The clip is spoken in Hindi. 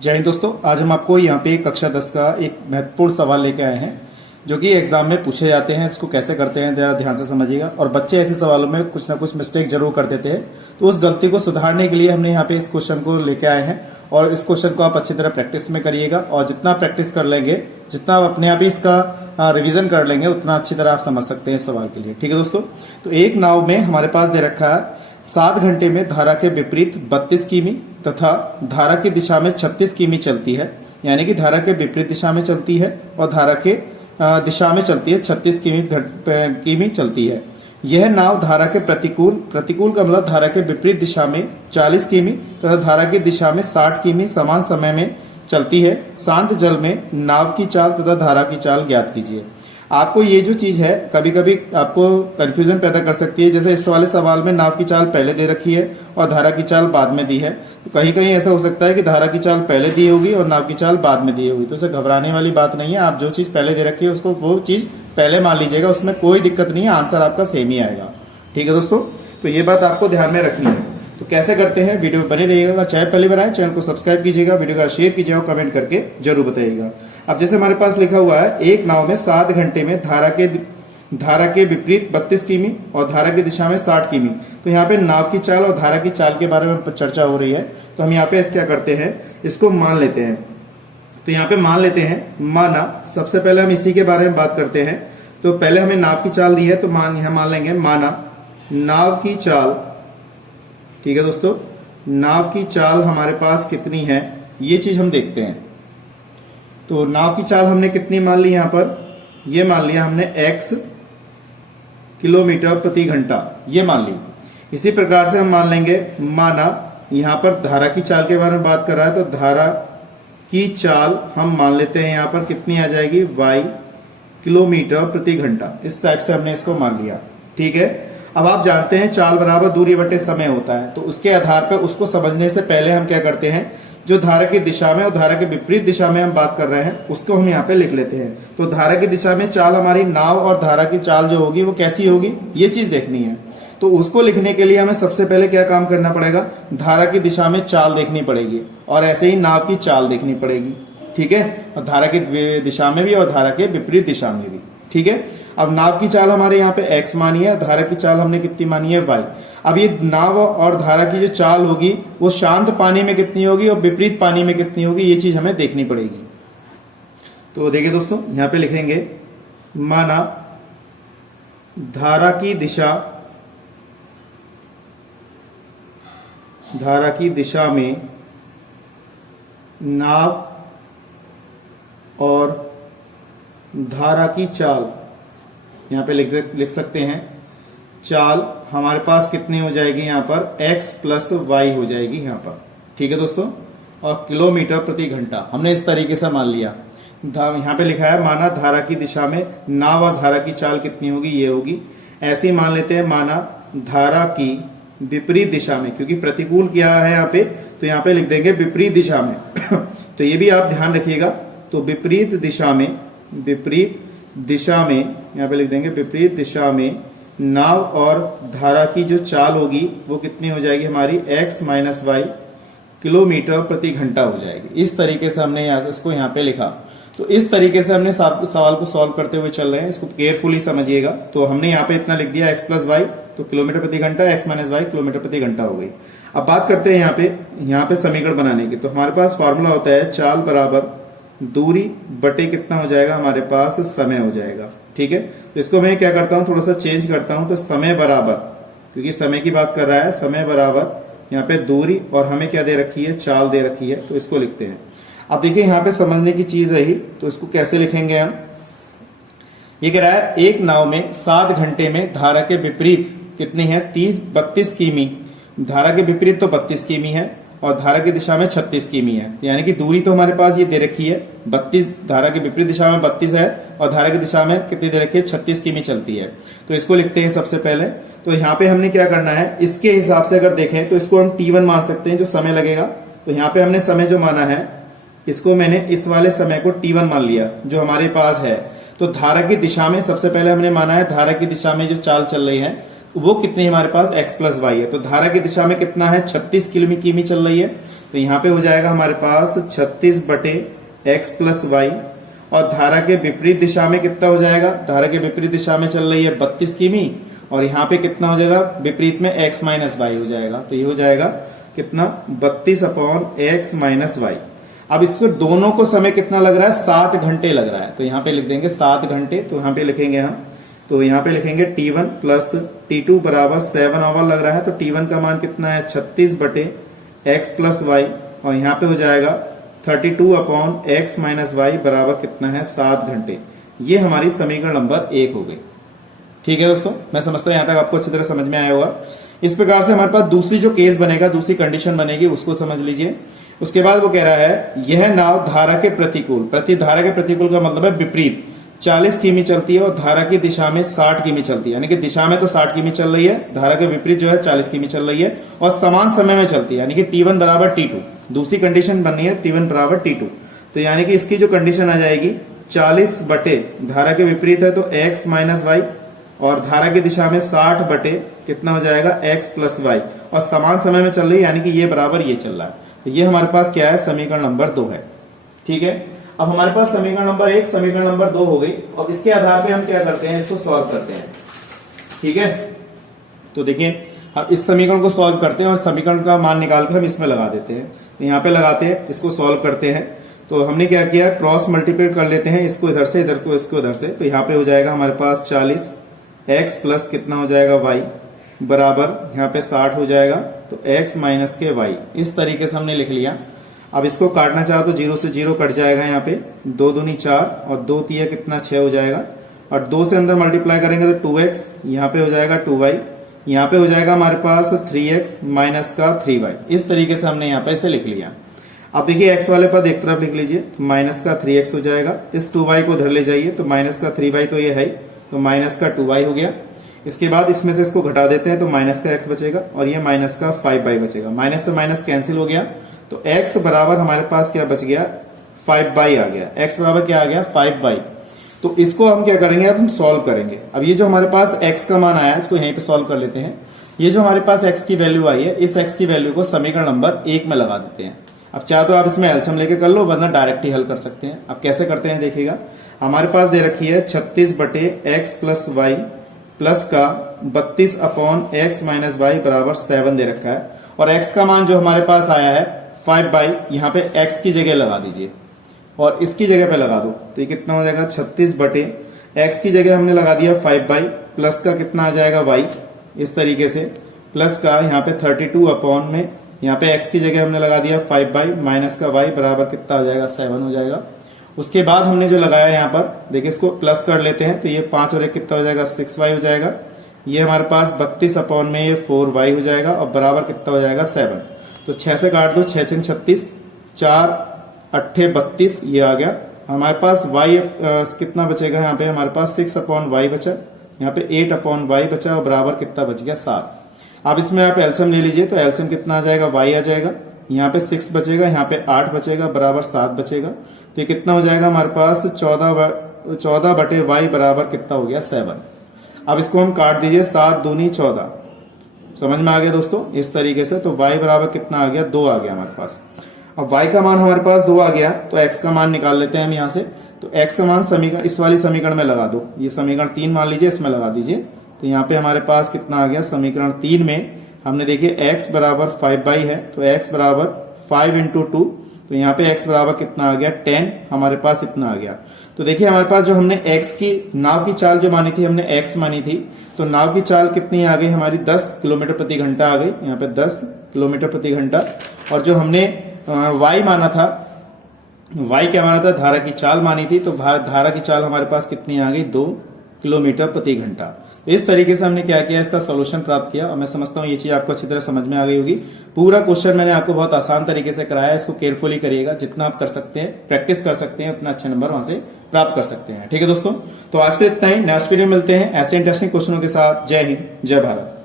जय हिंद दोस्तों। आज हम आपको यहाँ पे कक्षा 10 का एक महत्वपूर्ण सवाल लेके आए हैं जो कि एग्जाम में पूछे जाते हैं। इसको कैसे करते हैं जरा ध्यान से समझिएगा। और बच्चे ऐसे सवालों में कुछ ना कुछ मिस्टेक जरूर कर देते हैं, तो उस गलती को सुधारने के लिए हमने यहाँ पे इस क्वेश्चन को लेके आए हैं। और इस क्वेश्चन को आप अच्छी तरह प्रैक्टिस में करिएगा, और जितना प्रैक्टिस कर लेंगे, जितना आप अपने आप ही इसका रिविजन कर लेंगे, उतना अच्छी तरह आप समझ सकते हैं इस सवाल के लिए। ठीक है दोस्तों, तो एक नाव में हमारे पास दे रखा है 7 घंटे में धारा के विपरीत 32 किमी तथा धारा की दिशा में 36 किमी चलती है। यानी कि धारा के विपरीत दिशा में चलती है और धारा के दिशा में चलती है 36 किमी चलती है। यह नाव धारा के प्रतिकूल का मतलब धारा के विपरीत दिशा में 40 किमी तथा धारा की दिशा में 60 किमी समान समय में चलती है। शांत जल में नाव की चाल तथा धारा की चाल ज्ञात कीजिए। आपको ये जो चीज है कभी कभी आपको कंफ्यूजन पैदा कर सकती है। जैसे इस वाले सवाल में नाव की चाल पहले दे रखी है और धारा की चाल बाद में दी है। तो कहीं कहीं ऐसा हो सकता है कि धारा की चाल पहले दी होगी और नाव की चाल बाद में दी होगी। तो उसे घबराने वाली बात नहीं है। आप जो चीज पहले दे रखी है उसको वो चीज पहले मान लीजिएगा, उसमें कोई दिक्कत नहीं है, आंसर आपका सेम ही आएगा। ठीक है दोस्तों, तो ये बात आपको ध्यान में रखनी है। तो कैसे करते हैं, वीडियो में बने रहिएगा। चाहे पहली बार आए चैनल को सब्सक्राइब कीजिएगा, वीडियो का शेयर कीजिएगा, कमेंट करके जरूर बताइएगा। अब जैसे हमारे पास लिखा हुआ है एक नाव में 7 घंटे में धारा के विपरीत 32 किमी और धारा की दिशा में 60 किमी। तो यहाँ पे नाव की चाल और धारा की चाल के बारे में चर्चा हो रही है। तो हम यहाँ पे क्या करते हैं, इसको मान लेते हैं। तो यहाँ पे मान लेते हैं, माना सबसे पहले हम इसी के बारे में बात करते हैं। तो पहले हमें नाव की चाल दी है, तो यहाँ मान लेंगे माना नाव की चाल। ठीक है दोस्तों, नाव की चाल हमारे पास कितनी है ये चीज हम देखते हैं। तो नाव की चाल हमने कितनी मान ली, यहां पर ये मान लिया हमने x किलोमीटर प्रति घंटा, ये मान ली। इसी प्रकार से हम मान लेंगे, माना यहां पर धारा की चाल के बारे में बात कर रहा है, तो धारा की चाल हम मान लेते हैं यहां पर कितनी आ जाएगी, y किलोमीटर प्रति घंटा। इस टाइप से हमने इसको मान लिया। ठीक है, अब आप जानते हैं चाल बराबर दूरी बटे समय होता है। तो उसके आधार पर उसको समझने से पहले हम क्या करते हैं, जो धारा की दिशा में और धारा के विपरीत दिशा में हम बात कर रहे हैं उसको हम यहाँ पे लिख लेते हैं। तो धारा की दिशा में चाल हमारी नाव और धारा की चाल जो होगी वो कैसी होगी, ये चीज देखनी है। तो उसको लिखने के लिए हमें सबसे पहले क्या काम करना पड़ेगा, धारा की दिशा में चाल देखनी पड़ेगी और ऐसे ही नाव की चाल देखनी पड़ेगी। ठीक है, और धारा की दिशा में भी और धारा के विपरीत दिशा में भी। ठीक है, अब नाव की चाल हमारे यहाँ पे x मानी है, धारा की चाल हमने कितनी मानी है, y। अब ये नाव और धारा की जो चाल होगी वो शांत पानी में कितनी होगी और विपरीत पानी में कितनी होगी, ये चीज हमें देखनी पड़ेगी। तो देखिए दोस्तों, यहाँ पे लिखेंगे माना धारा की दिशा में नाव और धारा की चाल, यहाँ पे लिख सकते हैं चाल हमारे पास कितनी हो जाएगी, यहाँ पर x प्लस वाई हो जाएगी यहाँ पर। ठीक है दोस्तों, और किलोमीटर प्रति घंटा हमने इस तरीके से मान लिया। यहाँ पे लिखा है माना धारा की दिशा में नाव और धारा की चाल कितनी होगी, ये होगी। ऐसे ही मान लेते हैं माना धारा की विपरीत दिशा में, क्योंकि प्रतिकूल किया है यहाँ पे, तो यहाँ पे लिख देंगे विपरीत दिशा में। तो ये भी आप ध्यान रखिएगा। तो विपरीत दिशा में यहाँ पे लिख देंगे विपरीत दिशा में नाव और धारा की जो चाल होगी वो कितनी हो जाएगी हमारी, x माइनस वाई किलोमीटर प्रति घंटा हो जाएगी। इस तरीके से हमने इसको यहाँ पे लिखा। तो इस तरीके से हमने सवाल को सॉल्व करते हुए चल रहे हैं, इसको केयरफुली समझिएगा। तो हमने यहाँ पे इतना लिख दिया x प्लस वाई, तो किलोमीटर प्रति घंटा, x माइनस वाई किलोमीटर प्रति घंटा हो गई। अब बात करते हैं यहाँ पे समीकरण बनाने की। तो हमारे पास फॉर्मूला होता है चाल बराबर दूरी बटे कितना हो जाएगा हमारे पास, समय हो जाएगा। ठीक है, तो इसको मैं क्या करता हूँ, थोड़ा सा चेंज करता हूँ। तो समय बराबर, क्योंकि समय की बात कर रहा है, समय बराबर यहाँ पे दूरी और हमें क्या दे रखी है, चाल दे रखी है। तो इसको लिखते हैं। अब देखिए यहाँ पे समझने की चीज रही, तो इसको कैसे लिखेंगे हम। ये कह रहा है एक नाव में 7 घंटे में धारा के विपरीत कितनी है, 32 किमी। धारा के विपरीत तो 32 किमी है और धारा की दिशा में 36 किमी है। यानी कि दूरी तो हमारे पास ये दे रखी है 32, धारा की विपरीत दिशा में 32 है और धारा की दिशा में कितनी दे रखी है, 36 किमी चलती है। तो इसको लिखते हैं सबसे पहले। तो यहाँ पे हमने क्या करना है, इसके हिसाब से अगर देखें तो इसको हम t1 मान सकते हैं, जो समय लगेगा। तो यहाँ पे हमने समय जो माना है, इसको मैंने इस वाले समय को t1 मान लिया जो हमारे पास है। तो धारा की दिशा में सबसे पहले हमने माना है, धारा की दिशा में जो चाल चल रही है वो कितनी हमारे पास x प्लस वाई है। तो धारा की दिशा में कितना है, 36 किमी चल रही है। तो यहाँ पे हो जाएगा हमारे पास 36 बटे x प्लस वाई, और धारा के विपरीत दिशा में कितना हो जाएगा, धारा के विपरीत दिशा में चल रही है 32 किमी, और यहाँ पे कितना हो जाएगा विपरीत में x माइनस वाई हो जाएगा। तो ये हो जाएगा कितना 32 अपॉन x माइनस वाई। अब इसको दोनों को समय कितना लग रहा है, 7 घंटे लग रहा है। तो यहाँ पे लिख देंगे 7 घंटे। तो यहाँ पे लिखेंगे हम, तो यहाँ पे लिखेंगे T1 प्लस T2 बराबर 7 आवर लग रहा है। तो T1 का मान कितना है 36 बटे x प्लस वाई, और यहाँ पे हो जाएगा 32 अपॉन x माइनस वाई बराबर कितना है 7 घंटे। ये हमारी समीकरण नंबर 1 हो गई। ठीक है दोस्तों, मैं समझता हूँ यहाँ तक आपको अच्छी तरह समझ में आया होगा। इस प्रकार से हमारे पास दूसरी जो केस बनेगा, दूसरी कंडीशन बनेगी, उसको समझ लीजिए। उसके बाद वो कह रहा है यह नाव धारा के प्रतिकूल, धारा के प्रतिकूल का मतलब है विपरीत 40 किमी चलती है और धारा की दिशा में 60 किमी चलती है। यानी कि दिशा में तो 60 किमी चल रही है, धारा के विपरीत जो है 40 किमी चल रही है, और समान समय में चलती है। यानी कि T1 बराबर T2, दूसरी कंडीशन बननी है T1 बराबर T2। तो यानी कि इसकी जो कंडीशन आ जाएगी 40 बटे धारा के विपरीत है तो x माइनस वाई, और धारा की दिशा में 60 बटे कितना हो जाएगा x प्लस वाई, और समान समय में चल रही है, यानी कि ये बराबर ये चल रहा है। तो ये हमारे पास क्या है, समीकरण नंबर 2 है। ठीक है, अब हमारे पास समीकरण नंबर 1, समीकरण नंबर 2 हो गई, और इसके आधार पे हम क्या करते हैं, इसको सॉल्व करते हैं। ठीक है, तो देखिए अब इस समीकरण को सॉल्व करते हैं और समीकरण का मान निकाल के हम इसमें लगा देते हैं। तो यहाँ पे लगाते हैं, इसको सॉल्व करते हैं। तो हमने क्या किया, क्रॉस मल्टीप्लाई कर लेते हैं, इसको इधर से, इधर को इसको उधर से। तो यहाँ पे हो जाएगा हमारे पास 40 x प्लस कितना हो जाएगा y बराबर यहाँ पे 60 हो जाएगा, तो x माइनस के y। इस तरीके से हमने लिख लिया। अब इसको काटना चाहो तो 0 से 0 कट जाएगा, यहाँ पे 2 दूनी 4 और 2 तिया कितना 6 हो जाएगा, और 2 से अंदर मल्टीप्लाई करेंगे तो 2x, यहाँ पे हो जाएगा 2y, यहाँ पे हो जाएगा हमारे पास 3x माइनस का 3y। इस तरीके से हमने यहाँ पे इसे लिख लिया। अब देखिए x वाले पद एक तरफ लिख लीजिए, तो माइनस का 3x हो जाएगा, इस 2y को उधर ले जाइए, तो माइनस का 3y तो ये है, तो माइनस का 2y हो गया। इसके बाद इसमें से इसको घटा देते हैं, तो माइनस का x बचेगा, और ये माइनस का 5y बचेगा। माइनस से माइनस कैंसिल हो गया, तो x बराबर हमारे पास क्या बच गया, 5y आ गया। x बराबर क्या आ गया, 5y। तो इसको हम क्या करेंगे, अब हम सॉल्व करेंगे। अब ये जो हमारे पास x का मान आया, इसको यहीं पे सॉल्व कर लेते हैं। ये जो हमारे पास x की वैल्यू आई है, इस x की वैल्यू को समीकरण नंबर 1 में लगा देते हैं। अब चाहे तो आप इसमें एलसीएम लेके कर लो, वरना डायरेक्ट ही हल कर सकते हैं। अब कैसे करते हैं देखिएगा, हमारे पास दे रखी है 36 बटे x प्लस वाई प्लस का 32 अपॉन x माइनस वाई बराबर 7 दे रखा है, और x का मान जो हमारे पास आया है 5y, यहाँ पे x की जगह लगा दीजिए और इसकी जगह पे लगा दो, तो ये कितना हो जाएगा 36 बटे x की जगह हमने लगा दिया 5y प्लस का कितना आ जाएगा y, इस तरीके से प्लस का यहाँ पे 32 अपॉन में यहाँ पे x की जगह हमने लगा दिया 5y माइनस का y बराबर कितना हो जाएगा 7 हो जाएगा। उसके बाद हमने जो लगाया यहाँ पर, देखिए इसको प्लस कर लेते हैं, तो ये 5 और 1 कितना हो जाएगा 6y हो जाएगा। ये हमारे पास 32 अपॉन में ये 4y हो जाएगा, और बराबर कितना हो जाएगा 7। तो 6 से काट दो, 6 6 36, 4 8 32, ये आ गया हमारे पास। y कितना बचेगा, यहाँ पे हमारे पास 6 अपॉन y बचा, यहाँ पे 8 अपॉन y बचा, और बराबर कितना बच गया 7। अब इसमें आप एलसीएम ले लीजिए, तो एलसीएम कितना आ जाएगा, y आ जाएगा, यहाँ पे 6 बचेगा, यहाँ पे 8 बचेगा, बराबर 7 बचेगा। तो ये कितना हो जाएगा हमारे पास 14 बटे y बराबर कितना हो गया 7। अब इसको हम काट दीजिए, 7 दूनी 14। समझ में आ गया दोस्तों, इस तरीके से। तो y बराबर कितना आ गया, 2 आ गया हमारे पास। अब y का मान हमारे पास 2 आ गया, तो x का मान निकाल लेते हैं हम यहाँ से। तो x का मान समीकरण, इस वाली समीकरण में लगा दो, ये समीकरण 3 मान लीजिए, इसमें लगा दीजिए। तो यहाँ पे हमारे पास कितना आ गया, समीकरण 3 में हमने देखिए x बराबर 5y है, तो x बराबर 5 इंटू 2, तो यहाँ पे x बराबर कितना आ गया 10, हमारे पास इतना आ गया। तो देखिए हमारे पास जो हमने x की नाव की चाल जो मानी थी, हमने x मानी थी, तो नाव की चाल कितनी आ गई हमारी 10 किलोमीटर प्रति घंटा आ गई, यहाँ पे 10 किलोमीटर प्रति घंटा। और जो हमने y माना था, y क्या माना था, धारा की चाल मानी थी, तो धारा की चाल हमारे पास कितनी आ गई 2 किलोमीटर प्रति घंटा। इस तरीके से हमने क्या किया, इसका सॉल्यूशन प्राप्त किया, और मैं समझता हूँ ये चीज आपको अच्छी तरह समझ में आ गई होगी। पूरा क्वेश्चन मैंने आपको बहुत आसान तरीके से कराया है, इसको केयरफुली करिएगा, जितना आप कर सकते हैं, प्रैक्टिस कर सकते हैं, उतना अच्छे नंबर वहां से प्राप्त कर सकते हैं। ठीक है दोस्तों, तो आज के इतना ही, नेक्स्ट वीडियो मिलते हैं ऐसे इंटरेस्टिंग क्वेश्चनों के साथ। जय हिंद, जय भारत।